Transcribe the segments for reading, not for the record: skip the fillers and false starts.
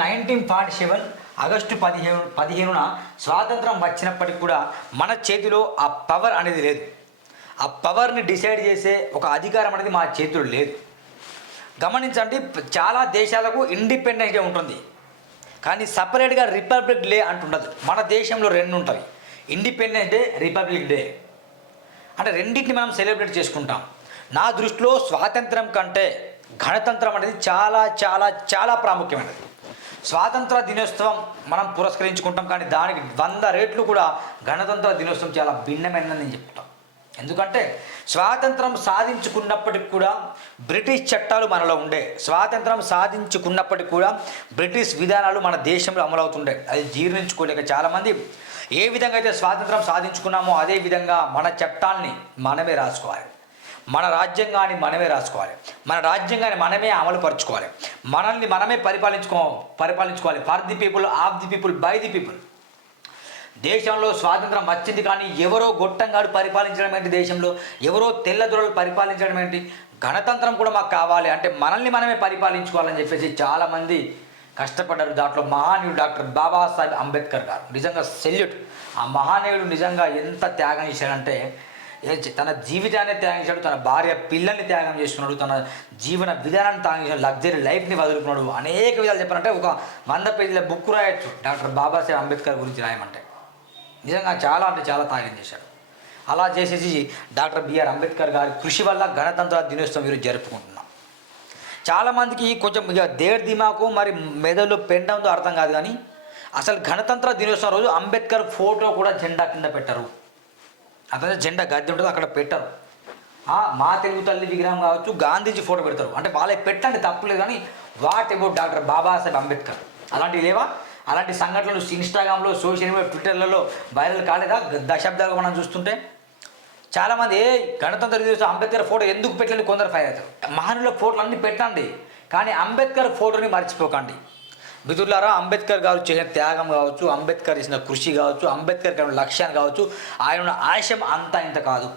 1947 August 15న స్వాతంత్రం వచ్చినప్పటికి కూడా మన చేతిలో ఆ పవర్ అనేది లేదు. ఆ పవర్ని డిసైడ్ చేసే ఒక అధికారం అనేది మా చేతిలో లేదు. గమనించండి, చాలా దేశాలకు ఇండిపెండెన్స్ డే ఉంటుంది, కానీ సపరేట్గా రిపబ్లిక్ డే అంటుండదు. మన దేశంలో రెండు ఉంటాయి, ఇండిపెండెన్స్ డే, రిపబ్లిక్ డే. అంటే రెండింటిని మనం సెలబ్రేట్ చేసుకుంటాం. నా దృష్టిలో స్వాతంత్రం కంటే గణతంత్రం అనేది చాలా చాలా చాలా ప్రాముఖ్యమైనది. స్వాతంత్ర దినోత్సవం మనం పురస్కరించుకుంటాం, కానీ దానికి 100 రెట్లు కూడా గణతంత్ర దినోత్సవం చాలా భిన్నమైనదని నేను చెప్తాను. ఎందుకంటే స్వాతంత్రం సాధించుకున్నప్పటికి కూడా బ్రిటిష్ చట్టాలు మనలో ఉండే, స్వాతంత్రం సాధించుకున్నప్పటికి కూడా బ్రిటిష్ విధానాలు మన దేశంలో అమలవుతుండే. అది జీర్ణించుకోలేక చాలామంది ఏ విధంగా అయితే స్వాతంత్రం సాధించుకున్నామో అదే విధంగా మన చట్టాల్ని మనమే రాసుకోవాలి, మన రాజ్యాంగాన్ని మనమే రాసుకోవాలి, మన రాజ్యాంగాన్ని మనమే అమలు పరుచుకోవాలి, మనల్ని మనమే పరిపాలించుకోవాలి. For the people, of the people, by the people. దేశంలో స్వాతంత్రం వచ్చింది, కానీ ఎవరో గొట్టంగాడు పరిపాలించడం ఏంటి, దేశంలో ఎవరో తెల్లదొరలు పరిపాలించడం ఏంటి. గణతంత్రం కూడా మాకు కావాలి అంటే మనల్ని మనమే పరిపాలించుకోవాలని చెప్పేసి చాలామంది కష్టపడ్డారు. దాంట్లో మహానీయుడు డాక్టర్ బాబాసాహెబ్ అంబేద్కర్ గారు నిజంగా సెల్యూట్. ఆ మహానీయుడు నిజంగా ఎంత త్యాగం చేశాడంటే తన జీవితాన్ని త్యాగం చేశాడు, తన భార్య పిల్లల్ని త్యాగం చేసుకున్నాడు, తన జీవన విధానాన్ని త్యాగం చేశాడు, లగ్జరీ లైఫ్ని వదులుకున్నాడు. అనేక విధాలు చెప్పారంటే ఒక 100 పేజీల బుక్ రాయొచ్చు డాక్టర్ బాబాసాహెబ్ అంబేద్కర్ గురించి రాయమంటే. నిజంగా చాలా అంటే చాలా త్యాగం చేశాడు. అలా చేసేసి డాక్టర్ బిఆర్ అంబేద్కర్ గారి కృషి వల్ల గణతంత్ర దినోత్సవం ఈరోజు జరుపుకుంటున్నాం. చాలామందికి కొంచెం ఇక దేర్ దిమాకు మరి మెదడులో పెంట ఉందో అర్థం కాదు, కానీ అసలు గణతంత్ర దినోత్సవం రోజు అంబేద్కర్ ఫోటో కూడా జెండా కింద పెట్టరు. అదే జెండా గద్దె ఉంటుంది అక్కడ పెట్టరు. మా తెలుగు తల్లి విగ్రహం కావచ్చు, గాంధీజీ ఫోటో పెడతారు. అంటే వాళ్ళకి పెట్టండి తప్పులేదు, కానీ what about doctor Babasaheb Ambedkar అలాంటివి లేవా? అలాంటి సంఘటనలు ఇన్స్టాగ్రామ్లో, సోషల్ మీడియా, ట్విట్టర్లలో వైరల్ కాలేదా దశాబ్దాలుగా మనం చూస్తుంటే? చాలామంది గణతంత్ర దినోత్సవం అంబేద్కర్ ఫోటో ఎందుకు పెట్టలేని కొందరు ఫైర్ అవుతారు. మహానుల ఫోటోలు అన్నీ పెట్టండి, కానీ అంబేద్కర్ ఫోటోని మర్చిపోకండి. మిత్రులారా, అంబేద్కర్ గారు చేసిన త్యాగం కావచ్చు, అంబేద్కర్ చేసిన కృషి కావచ్చు, అంబేద్కర్ గారి లక్ష్యాన్ని కావచ్చు, ఆయన ఆశయం అంతా ఇంత కాదు.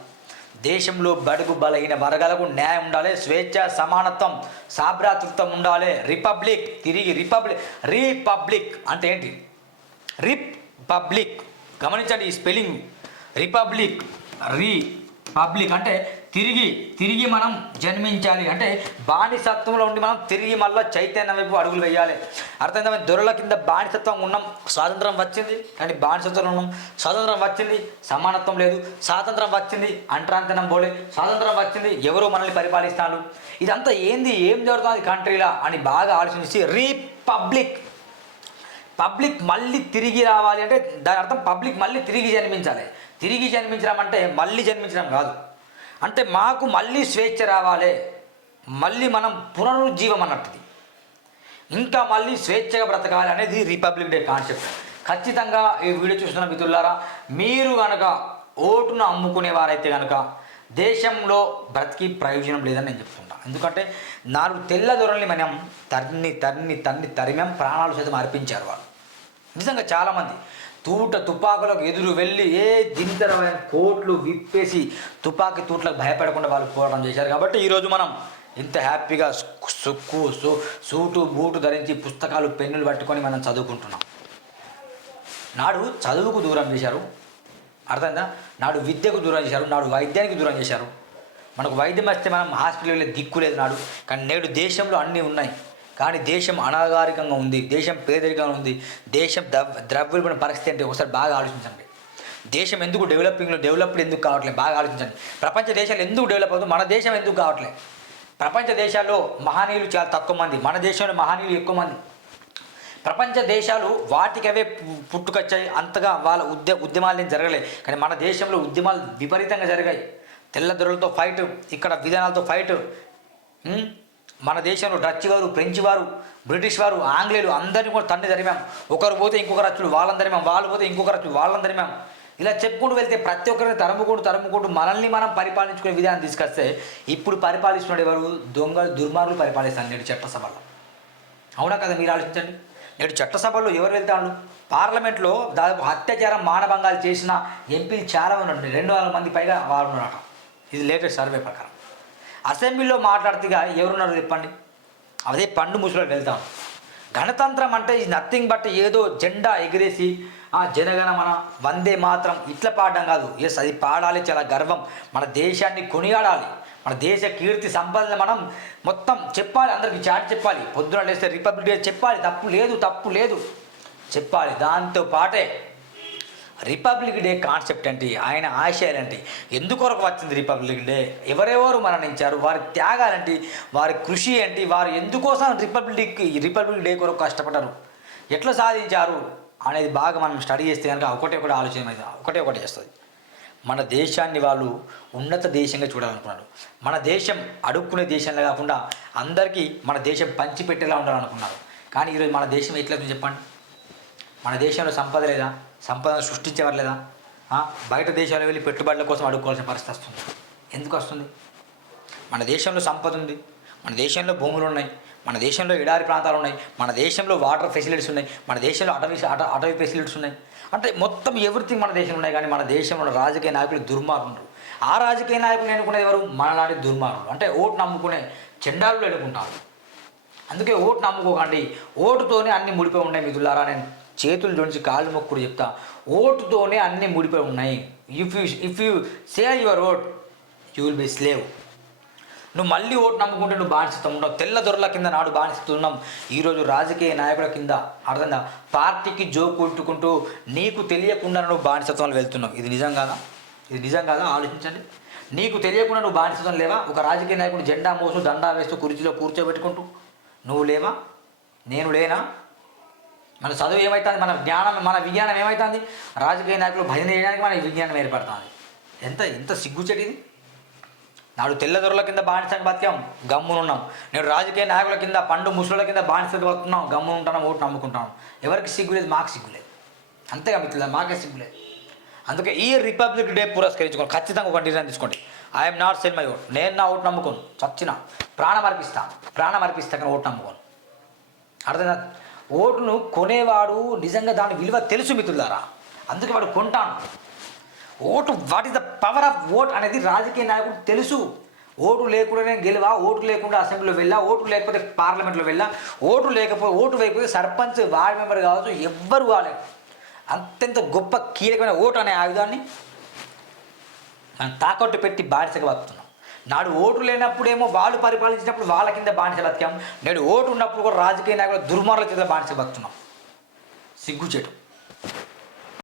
దేశంలో బడుగు బలహీన వర్గాలకు న్యాయం ఉండాలి, స్వేచ్ఛ, సమానత్వం, సాభ్రాతృత్వం ఉండాలి. రిపబ్లిక్, తిరిగి రిపబ్లిక్ అంటే ఏంటి? రిపబ్లిక్ గమనించండి ఈ స్పెల్లింగ్. రిపబ్లిక్, రిపబ్లిక్ అంటే తిరిగి మనం జన్మించాలి. అంటే బానిసత్వంలో ఉండి మనం తిరిగి మళ్ళీ చైతన్యం వైపు అడుగులు వేయాలి. అర్థమైందా? దొరల కింద బానిసత్వం ఉన్నాం, స్వాతంత్రం వచ్చింది కానీ బానిసత్వంలో ఉన్నాం. స్వాతంత్రం వచ్చింది, సమానత్వం లేదు. స్వాతంత్రం వచ్చింది, అంటరాంతనం పోలే. స్వాతంత్రం వచ్చింది, ఎవరో మనల్ని పరిపాలిస్తున్నారు. ఇదంతా ఏంది, ఏం జరుగుతుంది కంట్రీలా అని బాగా ఆలోచించి పబ్లిక్ మళ్ళీ తిరిగి రావాలి అంటే దాని అర్థం పబ్లిక్ మళ్ళీ తిరిగి జన్మించాలి. తిరిగి జన్మించడం అంటే మళ్ళీ జన్మించడం కాదు, అంటే మాకు మళ్ళీ స్వేచ్ఛ రావాలి, మళ్ళీ మనం పునరుజ్జీవం అన్నట్టుది, ఇంకా మళ్ళీ స్వేచ్ఛగా బ్రతకాలి అనేది రిపబ్లిక్ డే కాన్సెప్ట్. ఖచ్చితంగా ఈ వీడియో చూస్తున్న మిత్రులారా, మీరు కనుక ఓటును అమ్ముకునేవారైతే కనుక దేశంలో బ్రతికి ప్రయోజనం లేదని నేను చెప్తుంటాను. ఎందుకంటే 4 తెల్లదొరల్ని మనం తరిమాం, ప్రాణాలు సైతం అర్పించారు వాళ్ళు. నిజంగా చాలామంది తుపాకులకు ఎదురు వెళ్ళి దింతరమైన కోట్లు విప్పేసి తుపాకీ తూట్లకు భయపడకుండా వాళ్ళు పోరాటం చేశారు. కాబట్టి ఈరోజు మనం ఇంత హ్యాపీగా సూటు బూటు ధరించి పుస్తకాలు పెన్నులు పట్టుకొని మనం చదువుకుంటున్నాం. నాడు చదువుకు దూరం చేశారు, అర్థమైందా? నాడు విద్యకు దూరం చేశారు, నాడు వైద్యానికి దూరం చేశారు. మనకు వైద్యం వస్తే మనం హాస్పిటల్ వెళ్ళే దిక్కు లేదు నాడు. కానీ నేడు దేశంలో అన్నీ ఉన్నాయి, కానీ దేశం అనాగరికంగా ఉంది, దేశం పేదరికంగా ఉంది, దేశం ద్రవ్యోల్బణ పరిస్థితి అంటే ఒకసారి బాగా ఆలోచించండి. దేశం ఎందుకు డెవలప్డ్ ఎందుకు కావట్లేదు బాగా ఆలోచించండి. ప్రపంచ దేశాలు ఎందుకు డెవలప్ అవుతుంది, మన దేశం ఎందుకు కావట్లేదు? ప్రపంచ దేశాల్లో మహనీయులు చాలా తక్కువ మంది, మన దేశంలో మహనీయులు ఎక్కువ మంది. ప్రపంచ దేశాలు వాటికవే పుట్టుకొచ్చాయి, అంతగా వాళ్ళ ఉద్యమాలు ఏం జరగలేదు. కానీ మన దేశంలో ఉద్యమాలు విపరీతంగా జరిగాయి. తెల్లదొరలతో ఫైట్, ఇక్కడ విధానాలతో ఫైట్. మన దేశంలో డచ్ వారు, ఫ్రెంచ్ వారు, బ్రిటిష్ వారు, ఆంగ్లేయులు అందరినీ కూడా తరిమాం. ఒకరు పోతే ఇంకొకరు వచ్చుడు వాళ్ళని తరిమాం, వాళ్ళు పోతే ఇంకొకరు వచ్చుడు వాళ్ళని తరిమాం. ఇలా చెప్పుకుంటూ వెళ్తే ప్రతి ఒక్కరిని తరుముకుంటూ మనల్ని మనం పరిపాలించుకునే విధానం తీసుకొస్తే ఇప్పుడు పరిపాలిస్తున్న ఎవరు? దొంగలు, దుర్మార్గులు పరిపాలిస్తాను నేడు చట్టసభలో. అవునా కదా? మీరు ఆలోచించండి. నేడు చట్టసభలో ఎవరు వెళ్తాడు? పార్లమెంట్లో దాదాపు అత్యాచారం, మానభంగాలు చేసిన ఎంపీలు చాలామంది ఉంటారు, 200 మంది పైగా వాళ్ళు ఉన్నారట. ఇది లేటెస్ట్ సర్వే ప్రకారం. అసెంబ్లీలో మాట్లాడితే ఎవరున్నారు చెప్పండి? అదే పండు ముసులో వెళ్తాం. గణతంత్రం అంటే ఇది నథింగ్ బట్ ఏదో జెండా ఎగిరేసి ఆ జనగణమన వందే మాత్రం ఇట్లా పాడడం కాదు. ఎస్, అది పాడాలి, చాలా గర్వం. మన దేశాన్ని కొనియాడాలి, మన దేశ కీర్తి సంపదను మనం మొత్తం చెప్పాలి, అందరికీ చాటి చెప్పాలి. పొద్దున లేస్తే రిపబ్లిక్ డే చెప్పాలి, తప్పు లేదు చెప్పాలి. దాంతో పాటే రిపబ్లిక్ డే కాన్సెప్ట్ ఏంటి, ఆయన ఆశయాలు ఏంటి, ఎందుకొరకు వచ్చింది రిపబ్లిక్ డే, ఎవరెవరు మరణించారు, వారి త్యాగాలేంటి, వారి కృషి ఏంటి, వారు ఎందుకోసం రిపబ్లిక్ డే కొరకు కష్టపడ్డారు, ఎట్లా సాధించారు అనేది బాగా మనం స్టడీ చేస్తే కనుక ఒకటి ఆలోచన ఒకటి చేస్తుంది. మన దేశాన్ని వాళ్ళు ఉన్నత దేశంగా చూడాలనుకున్నారు. మన దేశం అడుక్కునే దేశంలో కాకుండా అందరికీ మన దేశం పంచిపెట్టేలా ఉండాలనుకున్నారు. కానీ ఈరోజు మన దేశం ఎట్లయితే చెప్పండి. మన దేశంలో సంపద లేదా, సంపదను సృష్టించేవారు లేదా, బయట దేశాలు వెళ్ళి పెట్టుబడుల కోసం అడుక్కోవాల్సిన పరిస్థితి వస్తుంది. ఎందుకు వస్తుంది? మన దేశంలో సంపద ఉంది, మన దేశంలో భూములు ఉన్నాయి, మన దేశంలో ఎడారి ప్రాంతాలు ఉన్నాయి, మన దేశంలో వాటర్ ఫెసిలిటీస్ ఉన్నాయి, మన దేశంలో అటవీ ఫెసిలిటీస్ ఉన్నాయి. అంటే మొత్తం ఎవ్రీథింగ్ మన దేశంలో ఉన్నాయి. కానీ మన దేశంలో రాజకీయ నాయకులు దుర్మార్గులు. ఆ రాజకీయ నాయకులు ఎన్నుకునేది ఎవరు? మనలాంటి దుర్మార్గులు. అంటే ఓటు నమ్ముకునే చెండాలు ఎన్నుకుంటారు. అందుకే ఓటు నమ్ముకోకండి. ఓటుతోనే అన్ని ముడిపోయి ఉన్నాయి మిత్రులారా. నేను చేతులు జోడించి కాళ్ళు మొక్కుడు చెప్తా, ఓటుతోనే అన్నీ ముడిపోయి ఉన్నాయి. If you sale your vote you will be slave. నువ్వు మళ్ళీ ఓటు నమ్ముకుంటే నువ్వు బానిసత్వం ఉండవు. తెల్ల దొరల కింద నాడు బానిసత్వం. ఈరోజు రాజకీయ నాయకుల కింద అర్థంగా పార్టీకి జో కొట్టుకుంటూ నీకు తెలియకుండా నువ్వు బానిసత్వాలు వెళ్తున్నావు. ఇది నిజం కాదా? ఆలోచించండి. నీకు తెలియకుండా నువ్వు బానిసత్వం లేవా? ఒక రాజకీయ నాయకుడు జెండా మోసు దండా వేస్తూ కుర్చీలో కూర్చోబెట్టుకుంటూ నువ్వు లేవా? నేను లేనా? మన చదువు ఏమవుతుంది, మన విజ్ఞానం ఏమవుతుంది? రాజకీయ నాయకులు భజన చేయడానికి మన విజ్ఞానం ఏర్పడుతుంది. ఎంత సిగ్గుచెడిది. నాడు తెల్లదొరల కింద బానిసకు బతికాం, గమ్మునున్నాం. నేడు రాజకీయ నాయకుల కింద పండు ముసలుల కింద బానిసకు బతుకున్నాం, గమ్మును ఉంటాం, ఓటు నమ్ముకుంటాం. ఎవరికి సిగ్గులేదు? మాకు సిగ్గులేదు. అంతేగా మిత్రులు, మాకే సిగ్గులేదు. అందుకే ఈ రిపబ్లిక్ డే పురస్కరించుకోండి. ఖచ్చితంగా ఒక నిర్ణయం తీసుకోండి. I'm not cell my vote. నేను నా ఓటు నమ్ముకోను. చచ్చిన ప్రాణం అర్పిస్తా కానీ ఓటు నమ్ముకోను. అర్థం. ఓటును కొనేవాడు నిజంగా దాని విలువ తెలుసు మిత్రులారా. అందుకే వాడు కొంటాను. Vote, what is the power of vote అనేది రాజకీయ నాయకుడు తెలుసు. ఓటు లేకుండానే గెలువా, ఓటు లేకుండా అసెంబ్లీలో వెళ్ళా, ఓటు లేకపోతే పార్లమెంట్లో వెళ్ళా, ఓటు లేకపోతే సర్పంచ్, వార్డు మెంబర్ కావచ్చు, ఎవ్వరు కాలేదు. అత్యంత గొప్ప కీలకమైన ఓటు అనే ఆయుధాన్ని మనం తాకట్టు పెట్టి బానిసగా బతుకుతున్నాం. నాడు ఓటు లేనప్పుడేమో వాళ్ళు పరిపాలించినప్పుడు వాళ్ళ కింద బానిస బతికాం. నేడు ఓటు ఉన్నప్పుడు కూడా రాజకీయ నాయకులు దుర్మార్గుల కింద బానిస బతుకుతున్నాం. సిగ్గుచేటు.